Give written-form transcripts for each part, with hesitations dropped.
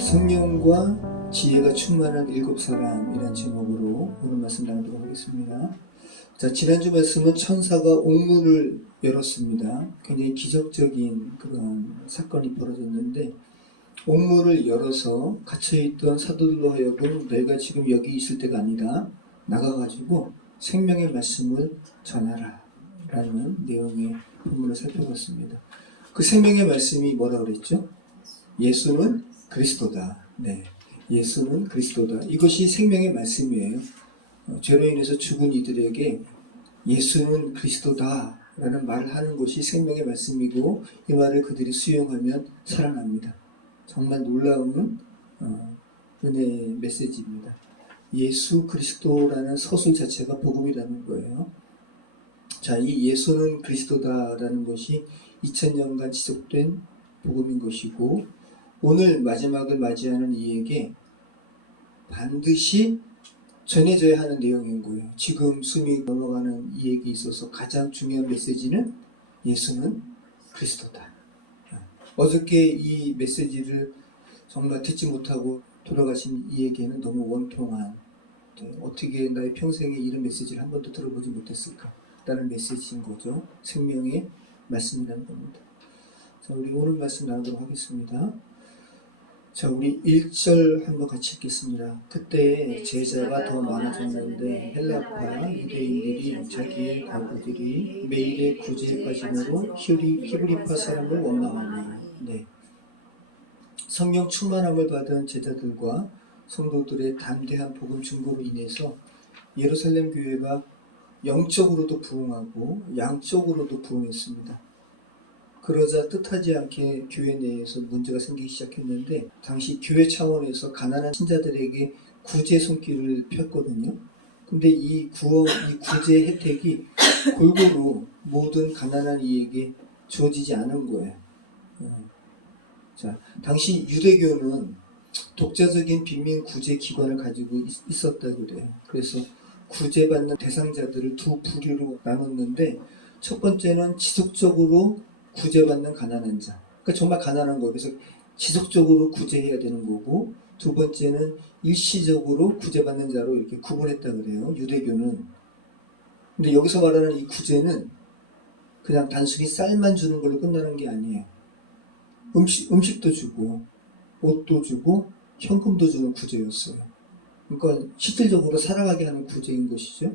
성령과 지혜가 충만한 일곱 사람이라는 제목으로 오늘 말씀 나누도록 하겠습니다. 자, 지난주 말씀은 천사가 옥문을 열었습니다. 굉장히 기적적인 그런 사건이 벌어졌는데, 옥문을 열어서 갇혀있던 사도들로 하여금 너희가 지금 여기 있을 때가 아니다, 나가가지고 생명의 말씀을 전하라 라는 내용의 본문을 살펴봤습니다. 그 생명의 말씀이 뭐라 그랬죠? 예수는 그리스도다. 네, 예수는 그리스도다. 이것이 생명의 말씀이에요. 죄로 인해서 죽은 이들에게 예수는 그리스도다 라는 말을 하는 것이 생명의 말씀이고, 이 말을 그들이 수용하면 살아납니다. 정말 놀라운 은혜의 메시지입니다. 예수 그리스도라는 서술 자체가 복음이라는 거예요. 자, 이 예수는 그리스도다라는 것이 2000년간 지속된 복음인 것이고, 오늘 마지막을 맞이하는 이에게 반드시 전해져야 하는 내용인 거예요. 지금 숨이 넘어가는 이에게 있어서 가장 중요한 메시지는 예수는 그리스도다. 어저께 이 메시지를 정말 듣지 못하고 돌아가신 이에게는 너무 원통한, 어떻게 나의 평생에 이런 메시지를 한 번도 들어보지 못했을까 라는 메시지인 거죠. 생명의 말씀이라는 겁니다. 자, 우리 오늘 말씀 나누도록 하겠습니다. 자, 우리 1절 한번 같이 읽겠습니다. 그때 제자가 더 많아졌는데 헬라파 유대인들이 자기의 과부들이 매일의 구제에 빠짐으로 히브리파 사람을 원망하니. 네. 성령 충만함을 받은 제자들과 성도들의 담대한 복음 증거로 인해서 예루살렘 교회가 영적으로도 부흥하고 양적으로도 부흥했습니다. 그러자 뜻하지 않게 교회 내에서 문제가 생기기 시작했는데, 당시 교회 차원에서 가난한 신자들에게 구제 손길을 폈거든요. 근데 이 구제 혜택이 골고루 모든 가난한 이에게 주어지지 않은 거예요. 자, 당시 유대교는 독자적인 빈민 구제 기관을 가지고 있었다고 그래요. 그래서 구제받는 대상자들을 두 부류로 나눴는데, 첫 번째는 지속적으로 구제받는 가난한 자, 그러니까 정말 가난한 거, 그래서 지속적으로 구제해야 되는 거고, 두 번째는 일시적으로 구제받는 자로 이렇게 구분했다 그래요, 유대교는. 근데 여기서 말하는 이 구제는 그냥 단순히 쌀만 주는 걸로 끝나는 게 아니에요. 음식도 주고 옷도 주고 현금도 주는 구제였어요. 그러니까 실질적으로 살아가게 하는 구제인 것이죠.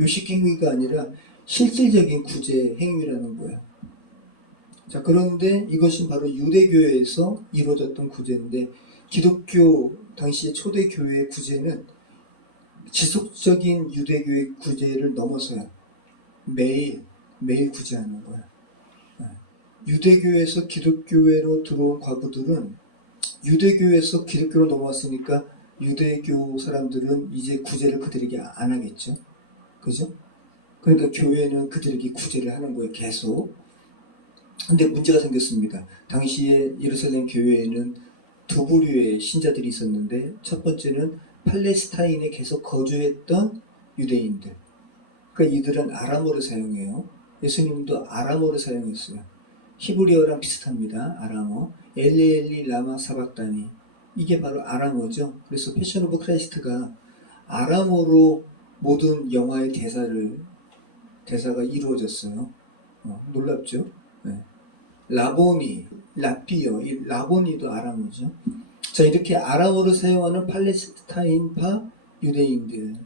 요식 행위가 아니라 실질적인 구제 행위라는 거예요. 자, 그런데 이것이 바로 유대교회에서 이루어졌던 구제인데, 기독교 당시의 초대 교회의 구제는 지속적인 유대교의 구제를 넘어서요. 매일 구제하는 거야. 유대교에서 기독교회로 들어온 과부들은 유대교에서 기독교로 넘어왔으니까 유대교 사람들은 이제 구제를 그들에게 안 하겠죠. 그죠? 그러니까 교회는 그들에게 구제를 하는 거예요, 계속. 근데 문제가 생겼습니다. 당시에 예루살렘 교회에는 두 부류의 신자들이 있었는데, 첫 번째는 팔레스타인에 계속 거주했던 유대인들. 그러니까 이들은 아람어를 사용해요. 예수님도 아람어를 사용했어요. 히브리어랑 비슷합니다. 아람어. 엘리 라마 사박다니. 이게 바로 아람어죠. 그래서 패션 오브 크라이스트가 아람어로 모든 영화의 대사가 이루어졌어요. 놀랍죠? 네. 라보니, 라피어, 이 라보니도 아람어죠. 자, 이렇게 아람어를 사용하는 팔레스타인파 유대인들이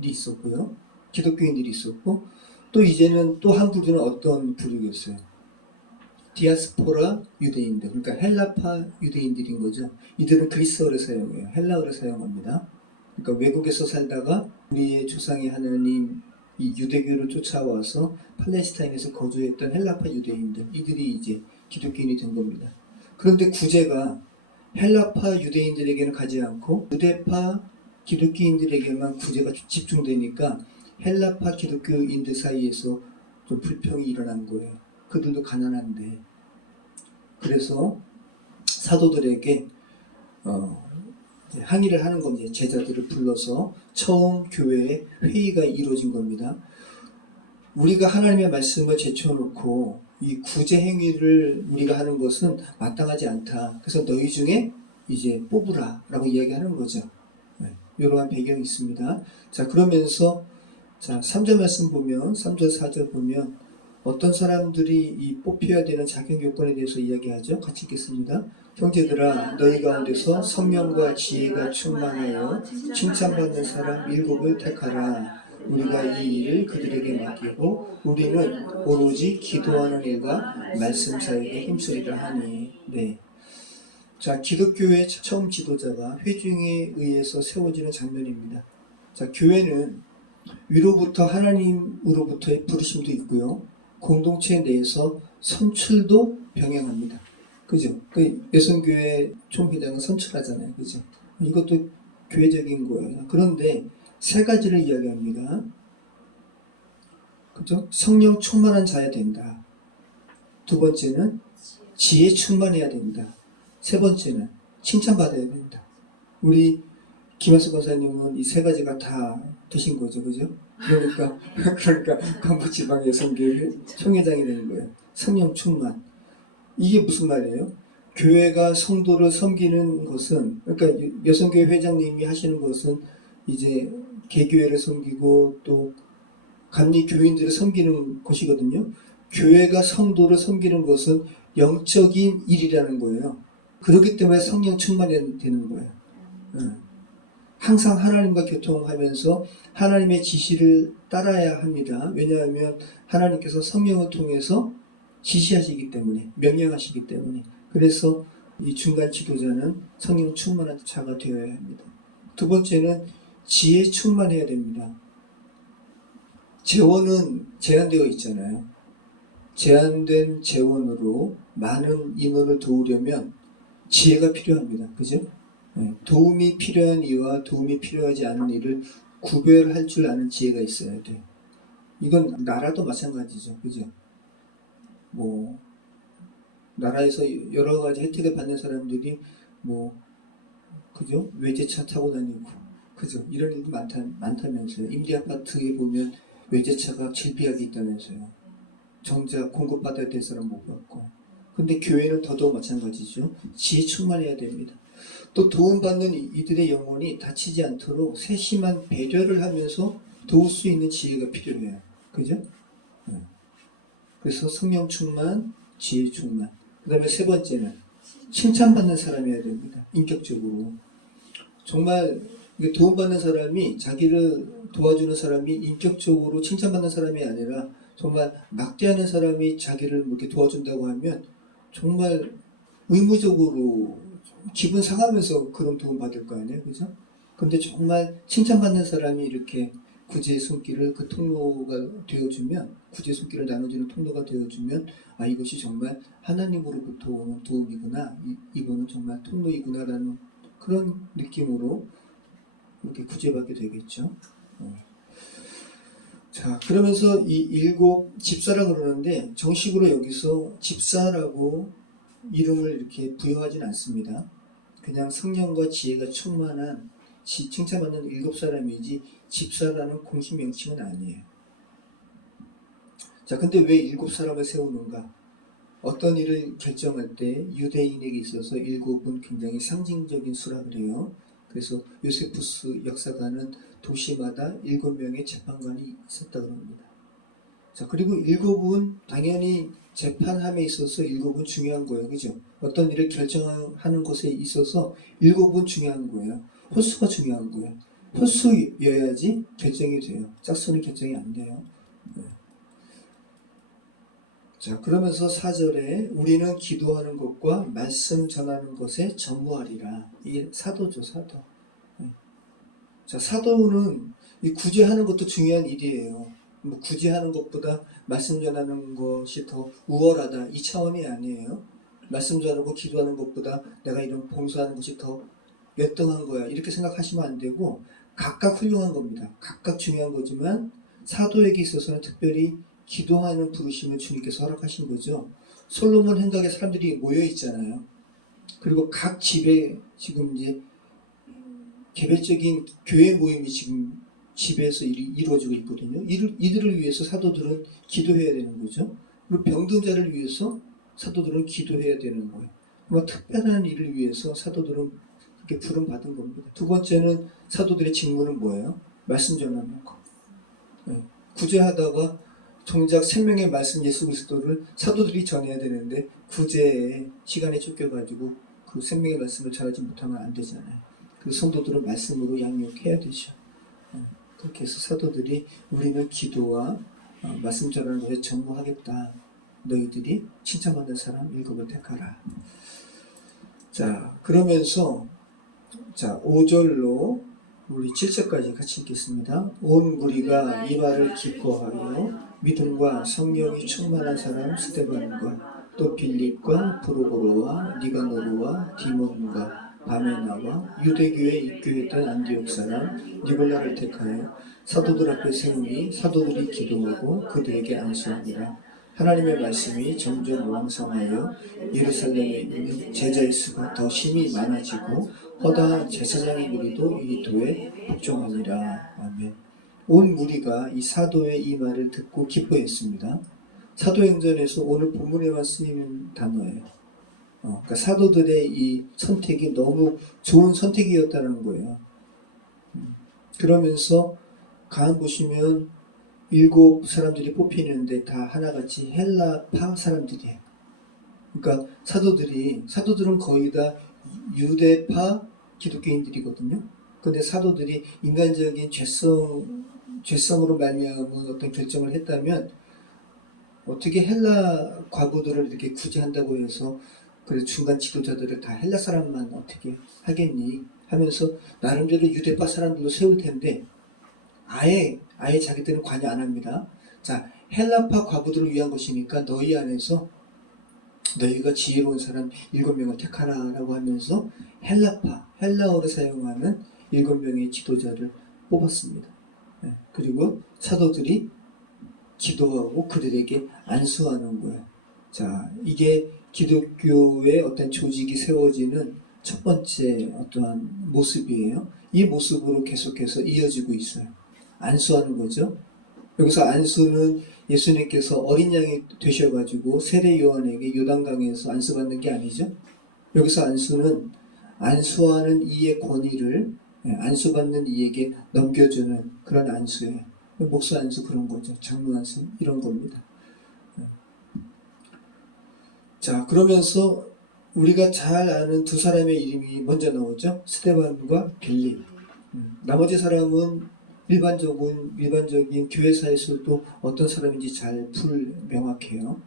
있었고요. 기독교인들이 있었고, 또 이제는 또 한 부류는 어떤 부류겠어요? 디아스포라 유대인들, 그러니까 헬라파 유대인들인 거죠. 이들은 그리스어를 사용해요. 헬라어를 사용합니다. 그러니까 외국에서 살다가 우리의 조상의 하나님 이 유대교를 쫓아와서 팔레스타인에서 거주했던 헬라파 유대인들, 이들이 이제 기독교인이 된 겁니다. 그런데 구제가 헬라파 유대인들에게는 가지 않고 유대파 기독교인들에게만 구제가 집중되니까 헬라파 기독교인들 사이에서 좀 불평이 일어난 거예요. 그들도 가난한데. 그래서 사도들에게 항의를 하는 겁니다. 제자들을 불러서 처음 교회에 회의가 이루어진 겁니다. 우리가 하나님의 말씀을 제쳐놓고 이 구제 행위를 우리가 하는 것은 마땅하지 않다. 그래서 너희 중에 이제 뽑으라라고 이야기하는 거죠. 이러한 배경이 있습니다. 자, 그러면서 자, 3절 말씀 보면 3절 4절 보면 어떤 사람들이 이 뽑혀야 되는 자격 요건에 대해서 이야기하죠. 같이 읽겠습니다. 형제들아 너희 가운데서 성령과 지혜가 충만하여 칭찬받는 사람 7을 택하라. 우리가 이 일을 그들에게 맡기고 우리는 오로지 기도하는 일과 말씀 사역에 힘쓰리라 하니. 네. 자, 기독교의 처음 지도자가 회중에 의해서 세워지는 장면입니다. 자, 교회는 위로부터 하나님으로부터의 부르심도 있고요. 공동체 내에서 선출도 병행합니다. 그죠? 그 여성교회 총회장은 선출하잖아요. 그죠? 이것도 교회적인 거예요. 그런데 세 가지를 이야기합니다. 그죠? 성령 충만한 자야 된다. 두 번째는 지혜 충만해야 된다. 세 번째는 칭찬받아야 된다. 우리 김한수 권사님은 이 세 가지가 다 되신 거죠. 그죠? 그러니까 강북지방 여성교회 총회장이 되는 거예요. 성령 충만. 이게 무슨 말이에요? 교회가 성도를 섬기는 것은, 그러니까 여성교회 회장님이 하시는 것은 이제 개교회를 섬기고 또 감리 교인들을 섬기는 것이거든요. 교회가 성도를 섬기는 것은 영적인 일이라는 거예요. 그렇기 때문에 성령 충만해야 되는 거예요. 항상 하나님과 교통하면서 하나님의 지시를 따라야 합니다. 왜냐하면 하나님께서 성령을 통해서 지시하시기 때문에, 명령하시기 때문에. 그래서 이 중간 지도자는 성령 충만한 자가 되어야 합니다. 두 번째는 지혜 충만해야 됩니다. 재원은 제한되어 있잖아요. 제한된 재원으로 많은 인원을 도우려면 지혜가 필요합니다. 그죠? 도움이 필요한 이와 도움이 필요하지 않은 일을 구별할 줄 아는 지혜가 있어야 돼요. 이건 나라도 마찬가지죠. 그죠? 뭐 나라에서 여러 가지 혜택을 받는 사람들이 그죠? 외제차 타고 다니고 그죠? 이런 일도 많다면서요. 임대 아파트에 보면 외제차가 질비하게 있다면서요. 정작 공급받아야 될 사람 못 받고. 근데 교회는 더더욱 마찬가지죠. 지혜 충만해야 됩니다. 또 도움받는 이들의 영혼이 다치지 않도록 세심한 배려를 하면서 도울 수 있는 지혜가 필요해요. 그죠? 그래서 성령 충만, 지혜 충만. 그 다음에 세 번째는 칭찬받는 사람이어야 됩니다. 인격적으로. 정말 도움받는 사람이, 자기를 도와주는 사람이 인격적으로 칭찬받는 사람이 아니라 정말 막대하는 사람이 자기를 이렇게 도와준다고 하면 정말 의무적으로 기분 상하면서 그런 도움 받을 거 아니에요. 그죠? 근데 정말 칭찬받는 사람이 이렇게 구제의 손길을 그 통로가 되어주면, 구제의 손길을 나눠주는 통로가 되어주면, 아, 이것이 정말 하나님으로부터 오는 도움이구나, 이거는 정말 통로이구나라는 그런 느낌으로 이렇게 구제받게 되겠죠. 자, 그러면서 이 7 집사라 그러는데 정식으로 여기서 집사라고 이름을 이렇게 부여하진 않습니다. 그냥 성령과 지혜가 충만한 칭찬받는 7사람이지 집사라는 공식 명칭은 아니에요. 자, 근데 왜 7사람을 세우는가? 어떤 일을 결정할 때 유대인에게 있어서 7은 굉장히 상징적인 수라 그래요. 그래서 요세푸스 역사가는 도시마다 7명의 재판관이 있었다고 합니다. 자, 그리고 7은 당연히 재판함에 있어서 7은 중요한 거예요. 그죠? 어떤 일을 결정하는 것에 있어서 7은 중요한 거예요. 호수가 중요한 거예요. 호수여야지 결정이 돼요. 짝수는 결정이 안 돼요. 자, 그러면서 4절에 우리는 기도하는 것과 말씀 전하는 것에 전무하리라. 이게 사도죠, 사도. 자, 사도는 이 구제하는 것도 중요한 일이에요. 뭐 구제하는 것보다 말씀 전하는 것이 더 우월하다, 이 차원이 아니에요. 말씀 전하고 기도하는 것보다 내가 이런 봉사하는 것이 더 몇등한 거야, 이렇게 생각하시면 안 되고 각각 훌륭한 겁니다. 각각 중요한 거지만 사도에게 있어서는 특별히 기도하는 부르심을 주님께서 허락하신 거죠. 솔로몬 행각에 사람들이 모여 있잖아요. 그리고 각 집에 지금 이제 개별적인 교회 모임이 지금 집에서 이루어지고 있거든요. 이들을 위해서 사도들은 기도해야 되는 거죠. 그리고 병든 자를 위해서 사도들은 기도해야 되는 거예요. 뭐 특별한 일을 위해서 사도들은 이렇게 부름 받은 겁니다. 두 번째는 사도들의 직무는 뭐예요? 말씀 전하는 거. 네. 구제하다가 정작 생명의 말씀 예수 그리스도를 사도들이 전해야 되는데 구제에 시간에 쫓겨가지고 그 생명의 말씀을 전하지 못하면 안 되잖아요. 그래서 성도들은 말씀으로 양육해야 되죠. 그렇게 해서 사도들이 우리는 기도와 말씀 전하는 것에 전무하겠다. 너희들이 칭찬받는 사람 7을 택하라. 자, 그러면서 자 5절로 우리 7절까지 같이 읽겠습니다. 온 무리가 이 말을 기뻐하여 믿음과 성령이 충만한 사람 스데반과 또 빌립과 브로고로와 니가노르와 디몬과 바메나와 유대교에 입교했던 안디옥 사람 니골라를 택하여 사도들 앞에 세우니 사도들이 기도하고 그들에게 안수하니라. 하나님의 말씀이 점점 왕성하여 예루살렘에 있는 제자의 수가 더 심히 많아지고 허다한 제사장의 무리도 이 도에 복종하니라. 아멘. 온 무리가 이 사도의 이 말을 듣고 기뻐했습니다. 사도행전에서 오늘 본문에만 쓰이는 단어예요. 그러니까 사도들의 이 선택이 너무 좋은 선택이었다는 거예요. 그러면서 가만 보시면 7 사람들이 뽑히는데 다 하나같이 헬라파 사람들이에요. 그러니까 사도들은 거의 다 유대파 기독교인들이거든요. 근데 사도들이 인간적인 죄성으로 말미암은 어떤 결정을 했다면 어떻게 헬라 과부들을 이렇게 구제한다고 해서 그래서 중간 지도자들을 다 헬라 사람만 어떻게 하겠니 하면서 나름대로 유대파 사람들도 세울 텐데 아예 자기들은 관여 안 합니다. 자, 헬라파 과부들을 위한 것이니까 너희 안에서 너희가 지혜로운 사람 7명을 택하라라고 하면서 헬라어를 사용하는 7명의 지도자를 뽑았습니다. 그리고 사도들이 기도하고 그들에게 안수하는 거예요. 자, 이게 기독교의 어떤 조직이 세워지는 첫 번째 어떠한 모습이에요. 이 모습으로 계속해서 이어지고 있어요. 안수하는 거죠. 여기서 안수는 예수님께서 어린 양이 되셔가지고 세례 요한에게 요단강에서 안수받는 게 아니죠. 여기서 안수는 안수하는 이의 권위를 안수받는 이에게 넘겨주는 그런 안수예요. 목사 안수 그런 거죠. 장로 안수 이런 겁니다. 자, 그러면서 우리가 잘 아는 두 사람의 이름이 먼저 나오죠. 스데반과 빌립. 나머지 사람은 일반적인 교회사에서도 어떤 사람인지 잘 명확해요.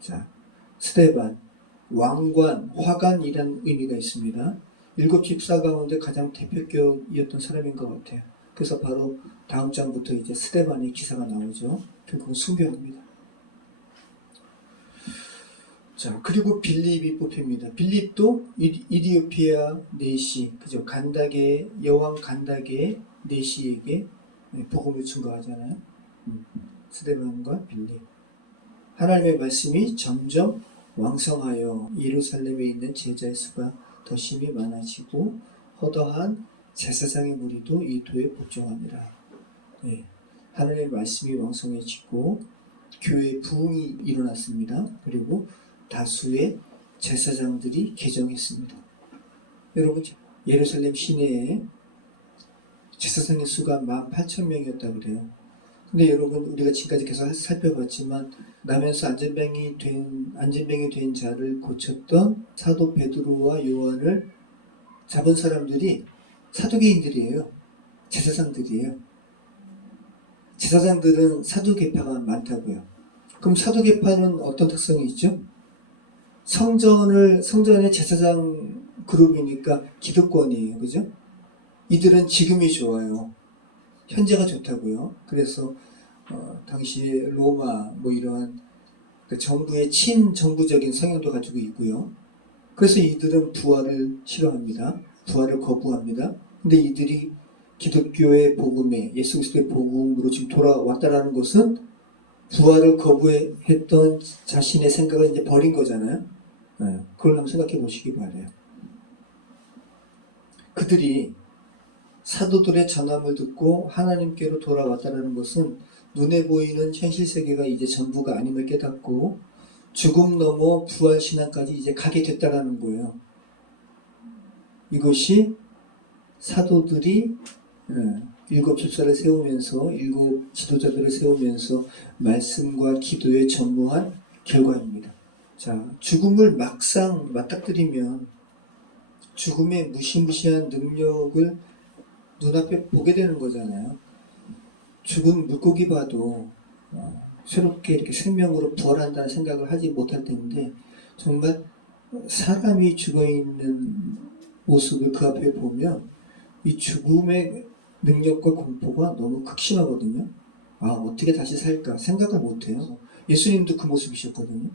자, 스데반, 왕관, 화관이라는 의미가 있습니다. 7 집사 가운데 가장 대표격이었던 사람인 것 같아요. 그래서 바로 다음 장부터 이제 스데반의 기사가 나오죠. 결국 순교합니다. 자, 그리고 빌립이 뽑힙니다. 빌립도 이디오피아 내시, 그죠? 여왕 간다게 내시에게 복음을 증거하잖아요. 스데반과 빌립. 하나님의 말씀이 점점 왕성하여 예루살렘에 있는 제자의 수가 더 심히 많아지고 허다한 제사장의 무리도 이 도에 복종하니라. 하나님의 말씀이 왕성해지고 교회의 부흥이 일어났습니다. 그리고 다수의 제사장들이 개정했습니다. 여러분, 예루살렘 시내에 제사장의 수가 18,000명이었다고 그래요. 근데 여러분, 우리가 지금까지 계속 살펴봤지만 나면서 안전병이 된 자를 고쳤던 사도 베드로와 요한을 잡은 사람들이 사두개인들이에요. 제사장들이에요. 제사장들은 사두개파가 많다고요. 그럼 사두개파는 어떤 특성이 있죠? 성전의 제사장 그룹이니까 기득권이에요. 그죠? 이들은 지금이 좋아요. 현재가 좋다고요. 그래서 당시에 로마 이러한 그 정부의 친정부적인 성향도 가지고 있고요. 그래서 이들은 부활을 싫어합니다. 부활을 거부합니다. 근데 이들이 기독교의 복음에 예수 그리스도의 복음으로 지금 돌아왔다라는 것은 부활을 거부했던 자신의 생각을 이제 버린 거잖아요. 그걸 한번 생각해 보시기 바라요. 그들이 사도들의 전함을 듣고 하나님께로 돌아왔다는 것은 눈에 보이는 현실 세계가 이제 전부가 아님을 깨닫고 죽음 넘어 부활 신앙까지 이제 가게 됐다라는 거예요. 이것이 사도들이 일곱 집사를 세우면서 일곱 지도자들을 세우면서 말씀과 기도에 전무한 결과입니다. 자, 죽음을 막상 맞닥뜨리면 죽음의 무시무시한 능력을 눈앞에 보게 되는 거잖아요. 죽은 물고기 봐도 새롭게 이렇게 생명으로 부활한다는 생각을 하지 못할 텐데 정말 사람이 죽어있는 모습을 그 앞에 보면 이 죽음의 능력과 공포가 너무 극심하거든요. 아, 어떻게 다시 살까 생각을 못해요. 예수님도 그 모습이셨거든요.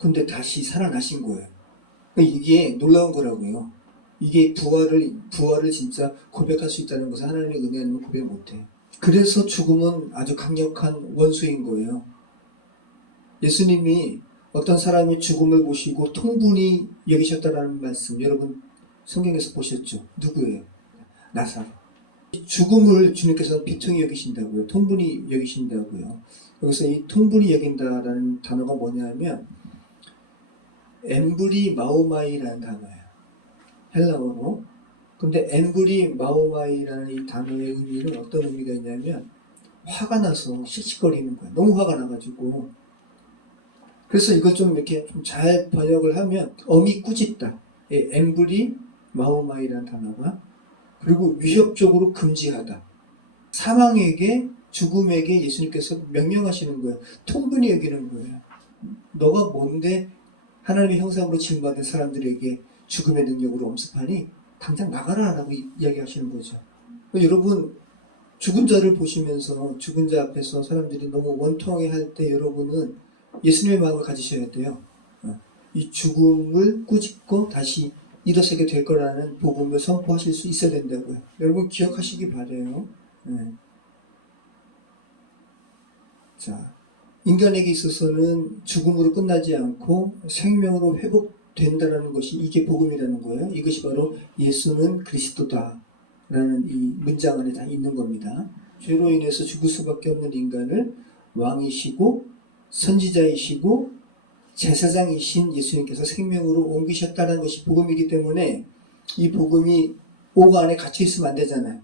근데 다시 살아나신 거예요. 그러니까 이게 놀라운 거라고요. 이게 부활을 진짜 고백할 수 있다는 것은 하나님의 은혜 아니면 고백 못해요. 그래서 죽음은 아주 강력한 원수인 거예요. 예수님이 어떤 사람이 죽음을 보시고 통분히 여기셨다라는 말씀 여러분 성경에서 보셨죠? 누구예요? 나사로. 죽음을 주님께서 비통히 여기신다고요. 통분히 여기신다고요. 여기서 이 통분히 여긴다라는 단어가 뭐냐면 엠브리 마오마이라는 단어예요. 헬라어로. 근데 엠브리 마오마이라는 이 단어의 의미는 어떤 의미가 있냐면 화가 나서 씩씩거리는 거예요. 너무 화가 나가지고. 그래서 이걸 좀 이렇게 좀 잘 번역을 하면 엄히 꾸짖다. 엠브리 마오마이라는 단어가. 그리고 위협적으로 금지하다. 사망에게 죽음에게 예수님께서 명령하시는 거예요. 통분히 여기는 거예요. 너가 뭔데 하나님의 형상으로 지음받은 사람들에게 죽음의 능력으로 엄습하니 당장 나가라 라고 이야기하시는 거죠. 여러분 죽은 자를 보시면서 죽은 자 앞에서 사람들이 너무 원통해 할 때 여러분은 예수님의 마음을 가지셔야 돼요. 이 죽음을 꾸짖고 다시 일어서게 될 거라는 복음을 선포하실 수 있어야 된다고요. 여러분 기억하시기 바라요. 자, 인간에게 있어서는 죽음으로 끝나지 않고 생명으로 회복된다는 것이 이게 복음이라는 거예요. 이것이 바로 예수는 그리스도다 라는 이 문장 안에 다 있는 겁니다. 죄로 인해서 죽을 수밖에 없는 인간을 왕이시고 선지자이시고 제사장이신 예수님께서 생명으로 옮기셨다는 것이 복음이기 때문에 이 복음이 옥 안에 갇혀 있으면 안 되잖아요.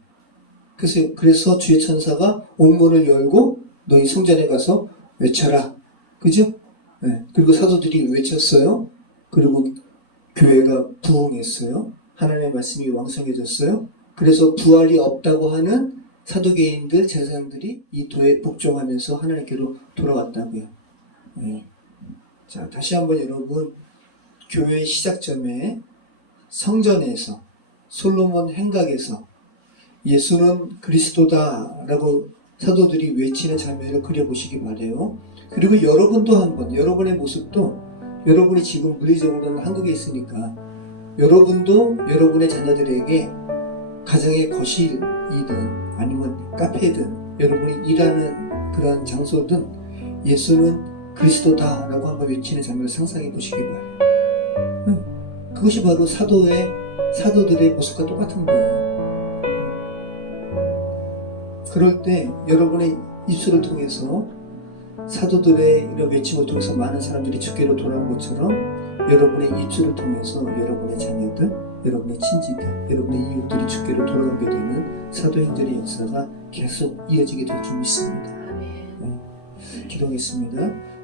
그래서 주의 천사가 옥문을 열고 너희 성전에 가서 외쳐라. 그죠? 네. 그리고 사도들이 외쳤어요. 그리고 교회가 부흥했어요. 하나님의 말씀이 왕성해졌어요. 그래서 부활이 없다고 하는 사도계인들, 제사장들이 이 도에 복종하면서 하나님께로 돌아왔다고요. 네. 자, 다시 한번 여러분, 교회의 시작점에 성전에서, 솔로몬 행각에서 예수는 그리스도다라고 사도들이 외치는 장면을 그려보시기 바래요. 그리고 여러분도 한번, 여러분의 모습도 여러분이 지금 물리적으로는 한국에 있으니까 여러분도 여러분의 자녀들에게 가정의 거실이든 아니면 카페든 여러분이 일하는 그런 장소든 예수는 그리스도다라고 한번 외치는 장면을 상상해 보시기 바래요. 그것이 바로 사도들의 모습과 똑같은 거예요. 그럴 때 여러분의 입술을 통해서 사도들의 이런 외침을 통해서 많은 사람들이 주께로 돌아온 것처럼 여러분의 입술을 통해서 여러분의 자녀들, 여러분의 친지들, 여러분의 이웃들이 주께로 돌아오게 되는 사도행전의 역사가 계속 이어지게 될 줄 믿습니다. 네. 기도하겠습니다.